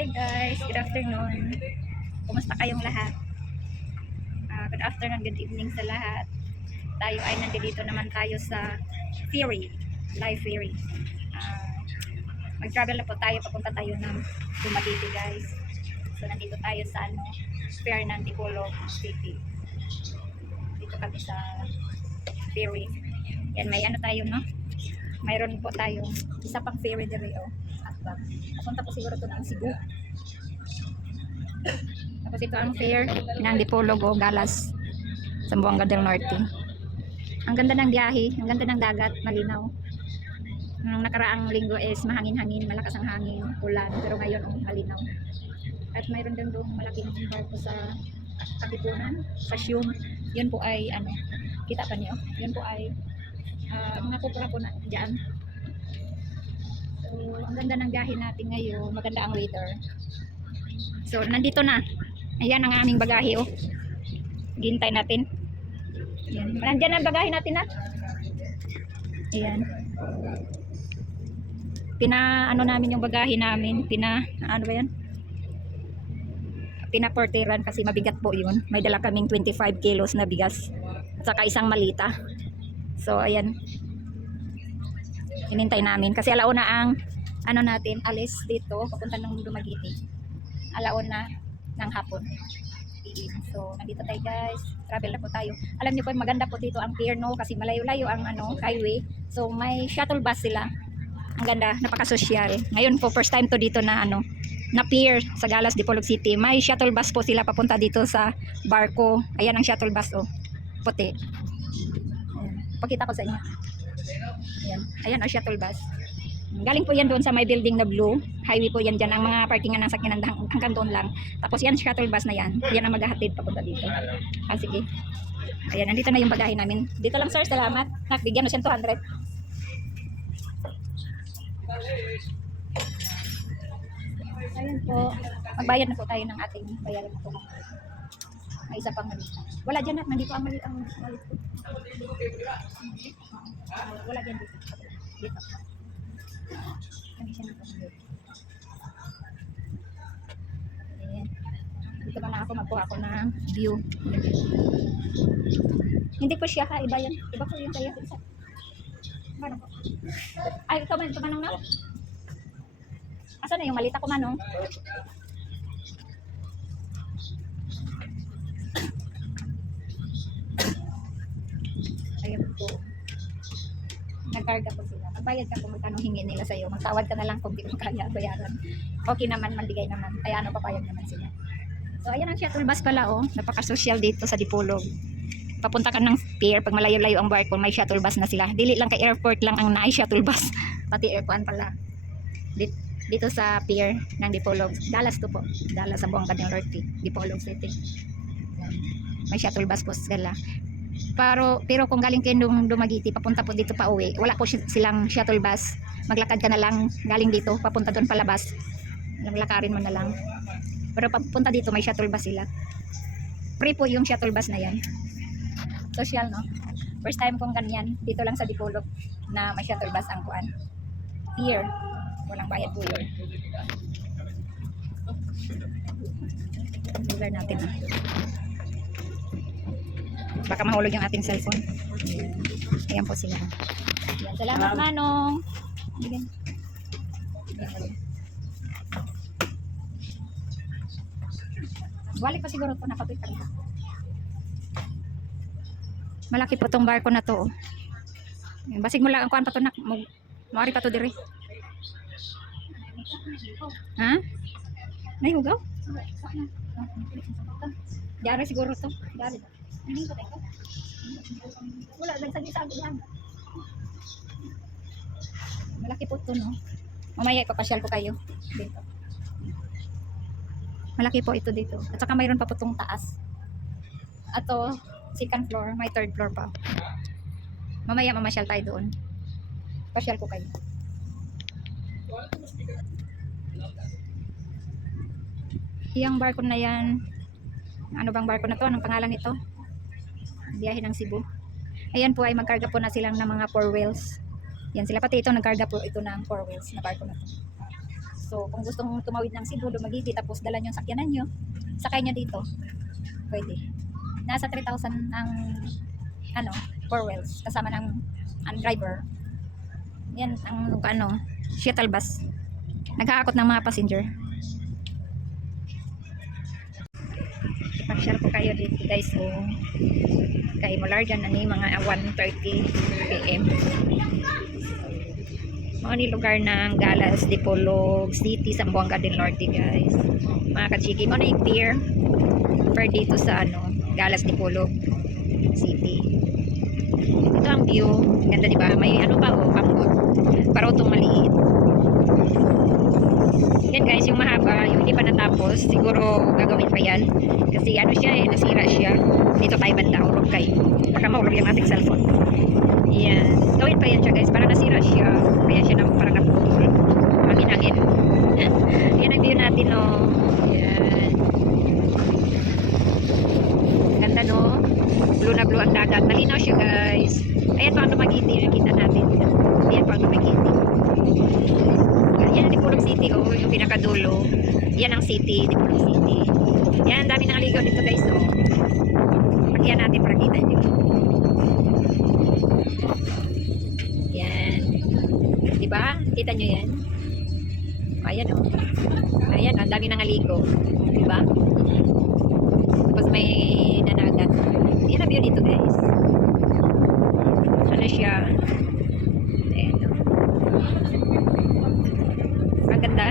Hi guys, good afternoon. Kumusta kayong lahat? Good afternoon, good evening sa lahat. Tayo ay nandito naman tayo sa ferry, live ferry. Ah, Mag-travel na po tayo, papunta tayo ng Dumaguete guys. So nandito tayo sa fair ng Dipolog City. Dito kami sa ferry. Yan, may tayo no? Mayroon po tayo isa pang ferry dito. At papunta po siguro ito ng Cebu. Tapos ito ang fair ng Dipolog o Galas, Zamboanga del Norte. Ang ganda ng biyahe, ang ganda ng dagat, malinaw. Nung nakaraang linggo is mahangin-hangin, malakas ang hangin, ulan, pero ngayon malinaw. At mayroon din doon malaking barko sa Katipunan, sa Sium. Yun po ay kita pa niyo? Yun po ay mga kupra po na dyan. So, ang ganda ng biyahe natin ngayon, maganda ang weather. So, nandito na. Ayan ang aming bagahe, oh. Gintay natin. Ayan. Nandiyan ang bagahe natin, na. Ayan. Namin yung bagahe namin. Ano ba yan? Pinaporteran kasi mabigat po yun. May dala kaming 25 kilos na bigas. At saka isang malita. So, ayan. Hinintay namin. Kasi alauna ang natin, alis dito. Papunta ng Dumaguete. Alauna ng hapon. So, nandito tayo guys. Travel na po tayo. Alam niyo po, maganda po dito ang pier, no? Kasi malayo-layo ang highway. So, may shuttle bus sila. Ang ganda, napaka-social. Ngayon po, first time to dito na na pier sa Galas, Dipolog City. May shuttle bus po sila papunta dito sa barko. Ayan ang shuttle bus, oh. Puti. Ayan. Pakita ko sa inyo. Ayan. Ayan ang shuttle bus. Galing po yan doon sa may building na blue. Highway po yan dyan. Ang mga parkingan ng sakyanan hanggang doon lang. Tapos yan, shuttle bus na yan. Yan ang maghahatid papunta dito. Sige. Ayan, nandito na yung bagahe namin. Dito lang sir, salamat. Bigyan mo siya 200. Ayan po. Magbayad na po tayo ng ating bayaran na po. May isa pang malita. Wala dyan, nandito ang malita. Wala dyan dito. Dito. Ayan. Dito ba na ako magkuha ko ng view. Hindi po siya iba yan. Iba po yung kaya isa. Manong. Ay, ito manong na. Asa na yung malita ko manong? Ayan po. Nagkarga po sila. Magbayad ka kung magkano hingin nila sa'yo. Magtawad ka na lang kung di mo kaya bayaran. Okay naman, mandigay naman. Kaya papayag naman sila. So, ayan ang shuttle bus pala, oh. Napaka-social dito sa Dipolog. Papunta ka ng pier. Pag malayo-layo ang barko, may shuttle bus na sila. Dili lang kay airport lang ang shuttle bus. Pati airport pala. Dito sa pier ng Dipolog. Dallas to po. Dallas, Zamboanga del Norte. Dipolog City. May shuttle bus po sila. Pero kung galing kayo Dumaguete, papunta po dito pa uwi, wala po silang shuttle bus. Maglakad ka na lang galing dito, papunta doon palabas. Lakarin mo na lang. Pero papunta dito, may shuttle bus sila. Free po yung shuttle bus na yan. Social, no? First time kong ganyan, dito lang sa Dipolog na may shuttle bus ang kuan. Pier. Walang bayad po yun. Lugar natin. Baka mahulog yung ating cellphone. Ayan po sila. Ayan. Salamat manong. Ayan. Balik pa siguro ito. Nakapit ka. Malaki po tong barko na to. Ayan. Basig mo lang ang kuhan pa to. Mawari pa to dire. Ha? Nahihugaw? Diyan siguro to. Diyan. Wala, nagsagi-sagi lang. Malaki po ito, no? Mamaya ipapasyal ko kayo dito. Malaki po ito dito. At saka mayroon pa po itong taas. Ato, second floor, may third floor pa. Mamaya mamasyal tayo doon. Pasyal ko kayo. Yung barko na yan, ano bang barko na to? Anong pangalan nito? Biyahe ng Cebu. Ayan po ay magkarga po na silang ng mga 4 wheels. Yan sila, pati ito nagkarga po ito ng 4 wheels na barko na to. So, kung gustong tumawid ng Cebu, Dumaguete, tapos dala nyo yung sakyanan nyo, sakay nyo dito. Pwede. Nasa 3,000 ang, ano, 4 wheels, kasama ng ang driver. Yan, ang, ano, shuttle bus. Naghaakot ng mga passenger. Ipasyal ko kayo dito guys. So, kay Mulargan na ni mga 1:30 PM. Mga ni lugar ng Galas, Dipolog City, Zamboanga del Norte guys. Mga kachiki, mga yung pier dito sa ano, Galas, Dipolog City. Ito ang view. Ganda diba? May ano pa oh, pambot. Parotong maliit. Yan guys, yung mahaba, yung hindi pa natapos, siguro gagawin pa yan. Kasi ano siya eh, nasira siya. Dito tayo banda, urog kayo. Baka maurog yung ating cellphone. Yan. Gawin pa yan siya guys, para nasira siya. Kaya siya na parang naputol. Hangin-hangin. Yan ang view natin oh. Yan. Ganda no? Blue na blue ang dagat. Malinaw siya guys. Ayan pa ang Dumaguete, nakita natin. Ayan pa ang Dumaguete. Yan ang Dipolog City oh, yung pinakadulo. Yan ang city, Dipolog City. Yan, dami nang ligaw dito guys oh. Pagyan natin para kita nyo. Yan. Diba? Kita nyo yan? Ayan oh. Ayan, ang dami nang aligo. Diba? Tapos may nanagat. Yan ang view dito guys. Ano siya? Ayan oh. Ang ganda.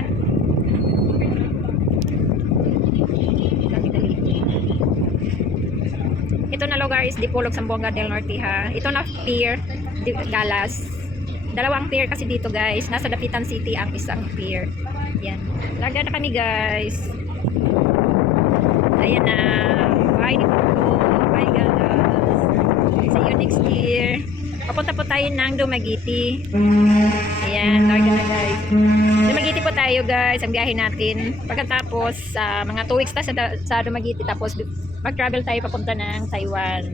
Ito na lugar is Dipolog, Zamboanga del Norte ha. Ito na pier, Galas. Dalawang pier kasi dito guys. Nasa Dapitan City ang isang pier. Yan. Laga na kami guys. Ayan na. Bye Dipolog. Bye Galas. See you next year. Papunta po tayo ng Dumaguete. Ayan. Laga na guys. Dumaguete po tayo guys. Ang biyahe natin. Pagkatapos mga 2 weeks sa Dumaguete. Tapos mag-travel tayo papunta ng Taiwan.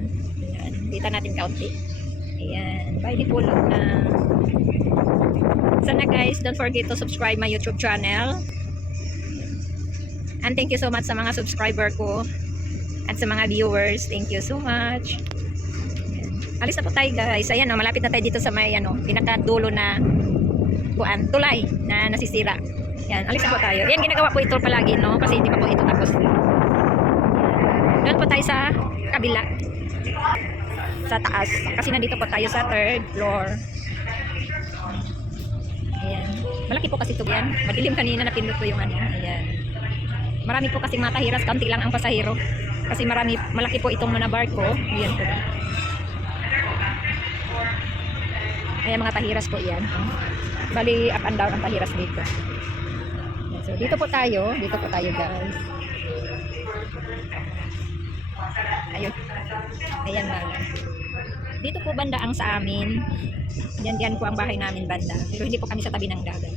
Ayan. Kita natin kaunti. Ayan. Bye Dipolog na. Sana guys, don't forget to subscribe my YouTube channel. And thank you so much sa mga subscriber ko. At sa mga viewers. Thank you so much. Ayan. Alis na po tayo guys. Ayan o, malapit na tayo dito sa may pinakadulo na tulay na nasisira. Ayan, alis na po tayo. Ayan, ginagawa po ito palagi no. Kasi hindi pa po ito tapos. Doon po tayo sa kabila. Sa taas. Kasi nandito po tayo sa 3rd floor. Ayan. Malaki po kasi ito yan. Madilim kanina napindot ko yung ano. Ayan. Marami po kasing matahiras. Kaunti lang ang pasahero. Kasi malaki po itong mga barko. Ayan po. Ayan mga tahiras po yan. Bali up and down ang tahiras dito. So dito po tayo. Dito po tayo guys. Ayun. Ayan na. Dito po banda ang sa amin. Yan po ang bahay namin banda. Pero hindi po kami sa tabi ng dagat.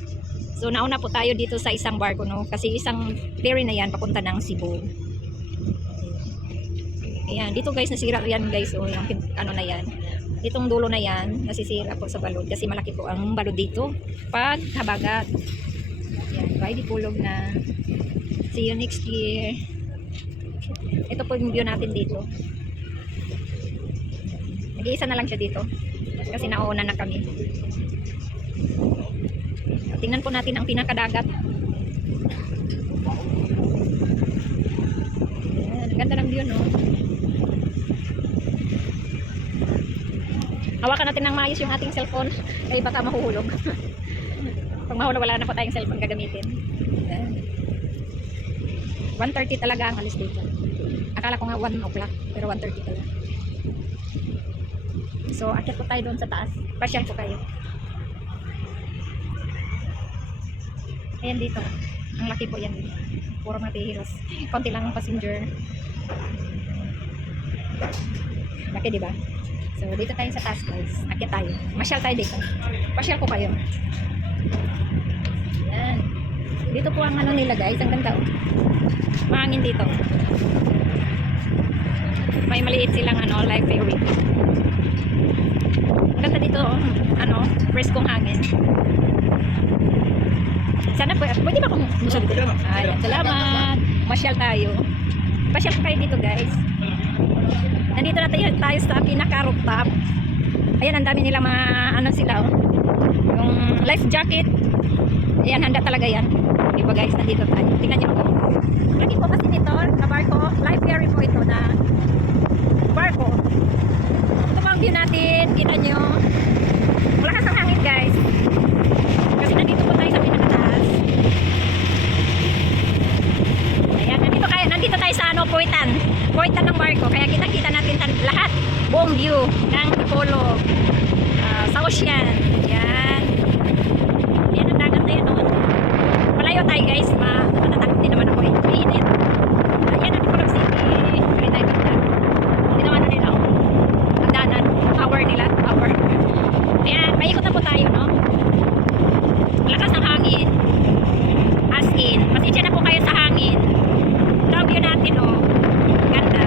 So nauna po tayo dito sa isang barko no. Kasi isang ferry na yan papunta ng Cebu. Ayan. Dito guys nasira yan guys. O yung ano na yan. Itong dulo na yan nasisira po sa balod. Kasi malaki po ang balod dito. Pag habagat. Ayan. Bye Dipolog na. See you next year. Ito po yung view natin dito. Nag-iisa na lang siya dito. Kasi nauna na kami. Tingnan po natin ang pinakadagat. Ayan, ganda ng view, no? Hawakan natin ng maayos yung ating cellphone. Ay baka mahuhulog. Pag mahulog, wala na po tayong cellphone gagamitin. Ayan. 1:30 talaga ang alis dito. Akala ko nga 1 o'clock, pero 1:30 talaga. So, akyat po tayo doon sa taas. Pasyal po kayo. Ayan dito. Ang laki po yan. Puro mga tihiros. Konti lang ang passenger. Laki diba? So, dito tayo sa taas guys. Akyat tayo. Masyal tayo dito. Pasyal po kayo. Ayan. Dito po ang ano nila guys. Ang ganda oh. Mahangin dito. May maliit silang ano, live ferry. Ganda dito, ano, preskong hangin. Sana po, pwede ba akong gusto dito? Ayan, salamat. Masyal tayo. Pasyal po kayo dito guys. Nandito na tayo sa pinaka-rooftop. Ayan, ang dami nilang mga ano sila oh. Yung life jacket. Ayan, handa talaga yan. Diba guys, nandito tayo. Tingnan nyo po. Lagi po kasi nito, na barko. Life ferry po ito na barko. Ito po ang view natin. Kita nyo. Malakas ang hangin guys. Kasi nandito po tayo sa pinakataas. Ayan, nandito tayo sa ano, Puwitan ng barko. Kaya kita-kita natin lahat. Buong view ng Dipolog. Sa ocean. Ayan. Ayan ang dagat na yun. No? Malayo tayo guys. Matatakot din naman ako. Mainit. Ayan ang Dipolog City. Kaya tayo ganda. Hindi naman nila. Ang danan. Power nila. Power. Ayan. Maikot na po tayo. No? Lakas ng hangin. As in. Pasensya na po kayo sa hangin. Ito ang view natin. Oh. Ganda.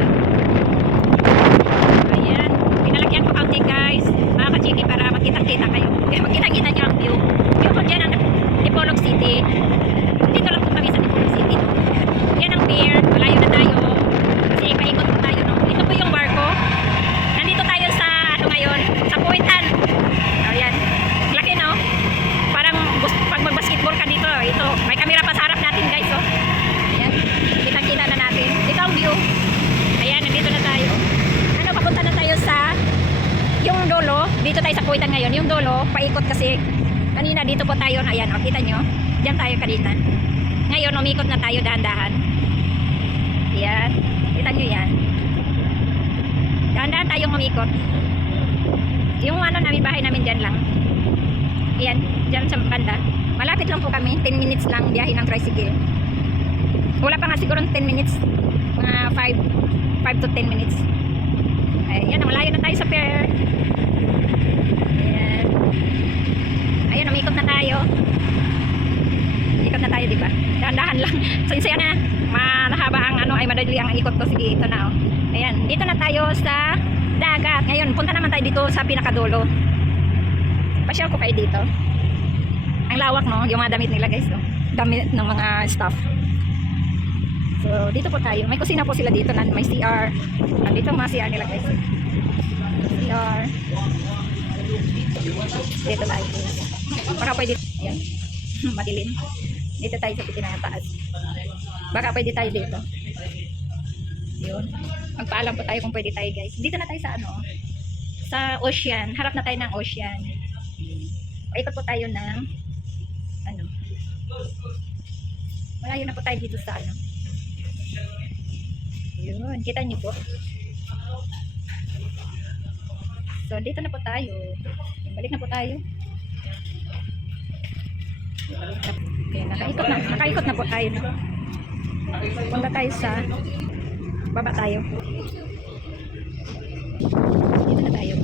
Ayan. Pinalagyan ko kaunti guys. Mga kachiki para magkita-kita kayo. Kaya magkita-kita nyo ang view. View po dyan ang Dipolog City. Dito lang po kami sa Dipolog City. Yan ang pier. Malayo na tayo. Kasi paikot po tayo. No? Ito po yung barko. Nandito tayo sa ano ngayon? Sa Puwitan. Ayan. Laki no? Parang pag mag-basketball ka dito. Ito. May camera pa sa harap natin guys. Oh. Ayan. Kita-kita na natin. Ito ang view. Ayan. Nandito na tayo. Ano, papunta na tayo sa yung dulo. Dito tayo sa Puwitan ngayon. Yung dulo, paikot kasi kanina dito po tayo. Ayan, o, kita nyo. Diyan tayo kanina. Ngayon, umikot na tayo dahan-dahan. Ayan. Kita nyo yan. Dahan-dahan tayong umikot. Yung ano namin, bahay namin dyan lang. Ayan, dyan sa banda. Malapit lang po kami. 10 minutes lang biyahe ng tricycle. Wala pa nga siguro 10 minutes. Mga 5 to 10 minutes. Ayan, malayo na tayo sa pier. Ayan. Ayan, umikot na tayo. Ikot na tayo, diba? Dahan-dahan lang. Sinsaya na. Mahaba ang ano, ay madali ang ikot ko. Sige, ito na, oh. Ayan, dito na tayo sa dagat. Ngayon, punta naman tayo dito sa pinakadulo. Pasyal ko kayo dito. Ang lawak, no? Yung mga damit nila, guys, no? Damit ng mga staff. So, dito po tayo. May kusina po sila dito na may CR. Nandito ang mga CR nila guys. CR. Dito tayo. Baka pwede. Ayan. Madilim. Dito tayo sa pinakataas. Baka pwede tayo dito. Yun. Magpaalam po tayo kung pwede tayo guys. Dito na tayo sa ano. Sa ocean. Harap na tayo ng ocean. Paikot po tayo ng ano. Malayo na po tayo dito sa ano. Yun, kita niyo po. So, dito na po tayo. Balik na po tayo. Okay, nakaikot na po tayo. No? Punta tayo sa baba tayo. Dito na tayo.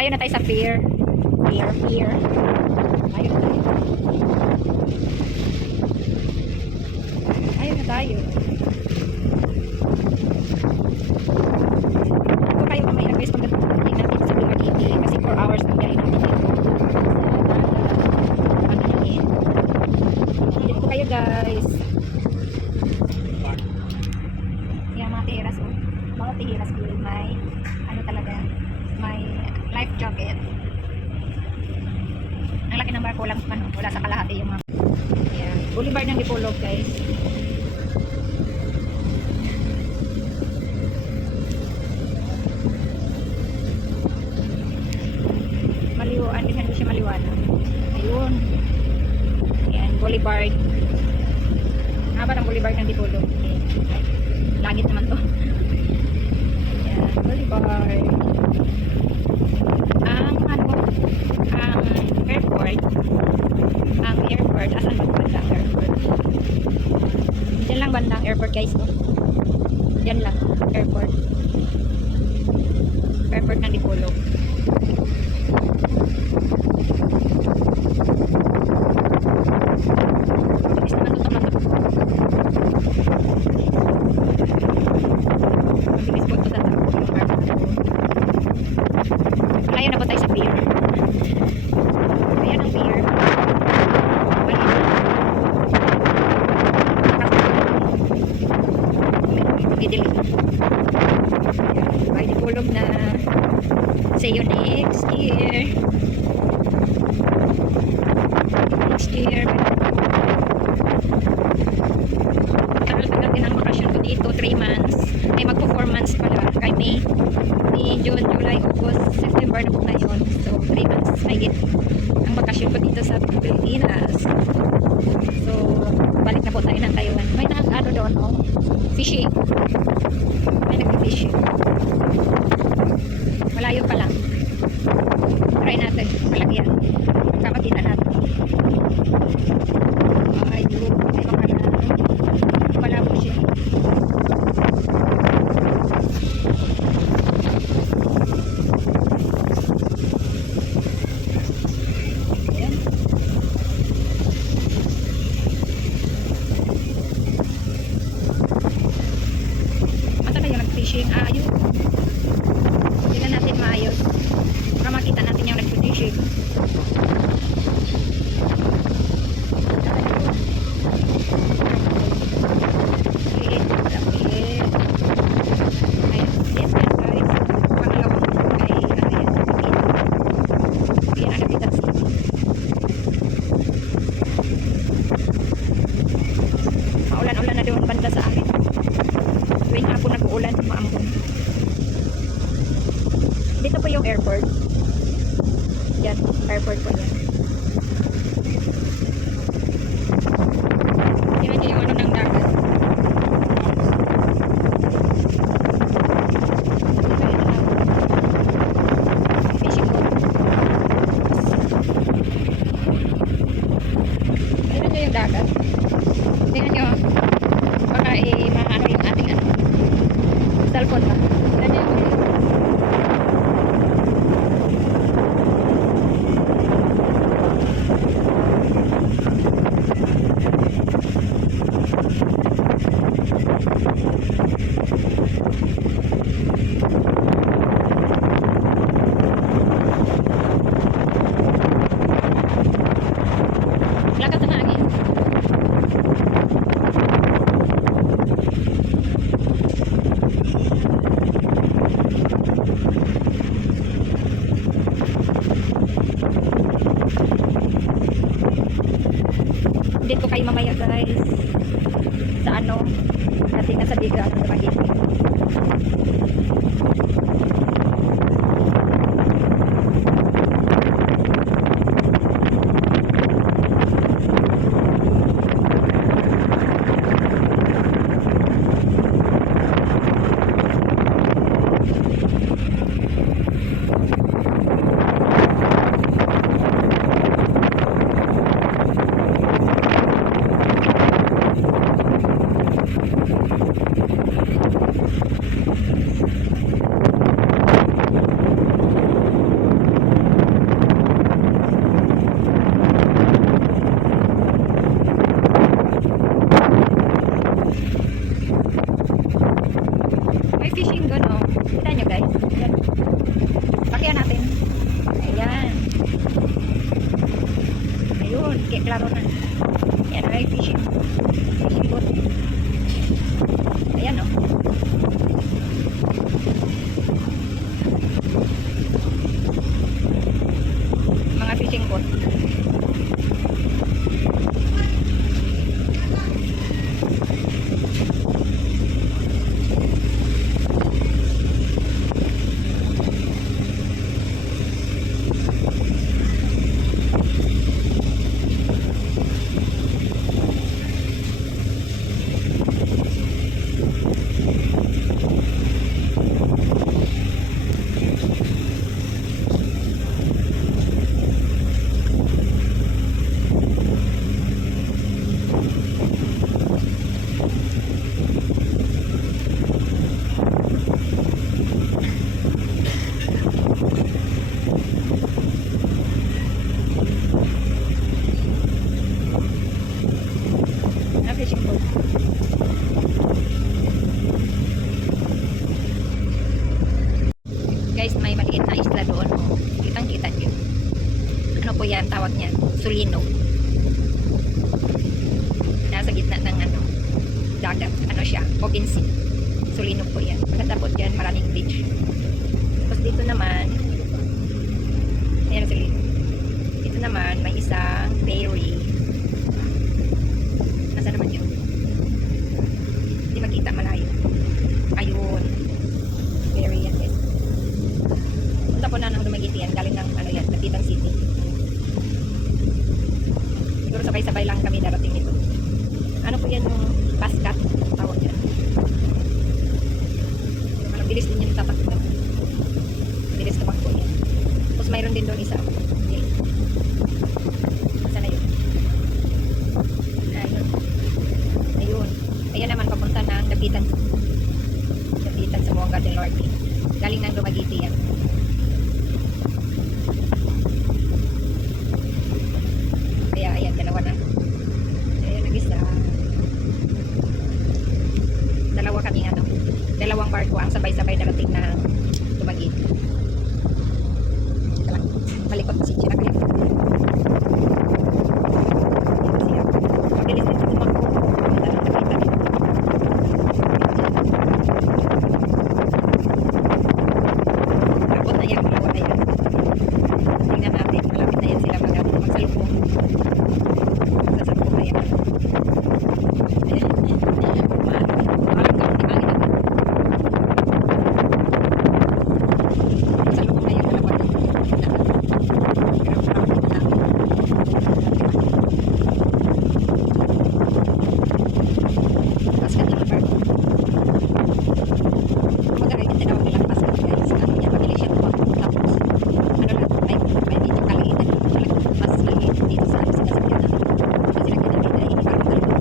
Layo na tayo sa pier. Pier. Layo na tayo. Layo na tayo. Ito kayo mamaya guys pagdating natin sa Dumaguete kasi 4 hours na biyahe natin dito. Dito po kayo guys. Yan mga tihiras oh. Mga tihiras ko may ano talaga may life jacket. Ang laki ng barko lang ano, wala sa kalahati yung mga yeah. Boulevard ng Dipolog guys. Maliwan, hindi siya maliwanag. Ayun. Ayan, Boulevard. Haba ng Boulevard ng Dipolog. Okay. Langit naman to. Ayan, Boulevard. Ang airport, asan ba bandang airport? Diyan lang bandang airport guys, no? Diyan lang, airport ng Dipolog. ang bakasyon ko dito sa Pilipinas. So, balik na po tayo ng Taiwan. May ano doon, oh, fishing. May nag-fishing. Malayo pa lang. Try natin. Malaki yan. Kamakita natin. Ayun. Ay, malabo siya. Ayan. Mata na yung nag-fishing. Ayun. Tingnan natin maayos. Para makita natin yung nag-fishing. Maulan-ulan na doon banda sa amin. Tuwing hapon nag-uulan, maambon. Dito po yung airport. Yan, airport po yan. Yan niyo yung ano ng dagat. Fishing boat. Tingnan niyo yung dagat. Tingnan niyo. Baka maano yung ating ano. Cellphone ba? Tingnan niyo yung lakas ng hangin. Dito kayo mamaya guys sa ano natin nasa biga sa Magiti. May fishing doon, oh. Kita nyo guys. Ayan. Pakyan natin. Ayan. Ayun. Kaya klaro na. Ayan, may fishing. Fishing boat. Ayan, oh. Mga fishing boat. Fishing boat. Guys, may maliit na isla doon. Kitang-kita nyo. Ano po yan? Tawag niyan. Sulino. Nasa gitna ng ano, dagat. Ano siya? Open sea. Sulino po yan. Maganda po dyan. Maraming beach. Tapos dito naman, ayan Sulino. Dito naman, may isang ferry. Nasaan naman yun? Hindi makita malayo. Ayun. Ferry yan guys. Punta po na ng Dumaguete yan. Galing ng ano yan, Dapitan City. sabay-sabay lang kami darating nito. Ano po yan yung basket? Tawag yan. Parang bilis din yung tatakbo. Bilis tatakbo yan. Tapos mayroon din doon isa. Okay. Saan na yun? Ayun. Ayun. Ayan naman papunta ng Dapitan. Dapitan sa Buanga del Norte. Galing ng Dumaguete yan. Kaya ayan, dalawa na. Ayan, nag-isa. Dalawa kami ano. Dalawang barko ang sabay-sabay darating na Dumaguete. Ito lang. Malikot na si Chira kaya. Mabilis din tumakbo. Abot na yan, dalawa na yan. Tingnan natin, malapit na yan sila magsalubong. Magsalubong na yan. Magsalubong na yan, dalawa. Pero malapit na natin. Basket na naman. Magkakaroon din tinawag nilang basket guys. Ano yan, mabilis siya tumakbo. Tapos, ano lang, may medyo kaliitan. Mas maliit dito sa sasakyan namin. Kasi lagyan namin ay parang dalawa.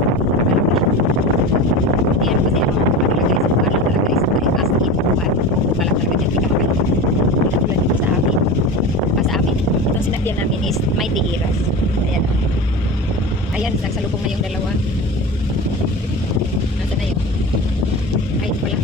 Hindi yan kasi ano guys, buwan lang talaga guys. Ay as in, buwan lang talaga dyan. Hindi ka makalit. Hindi ka tulad dito sa amin. Sa amin, itong sinakyan namin is may tigiras. Ayan. Ayan, nagsalubong na yung dalawa. Nasaan na yun? Ay, ito pala.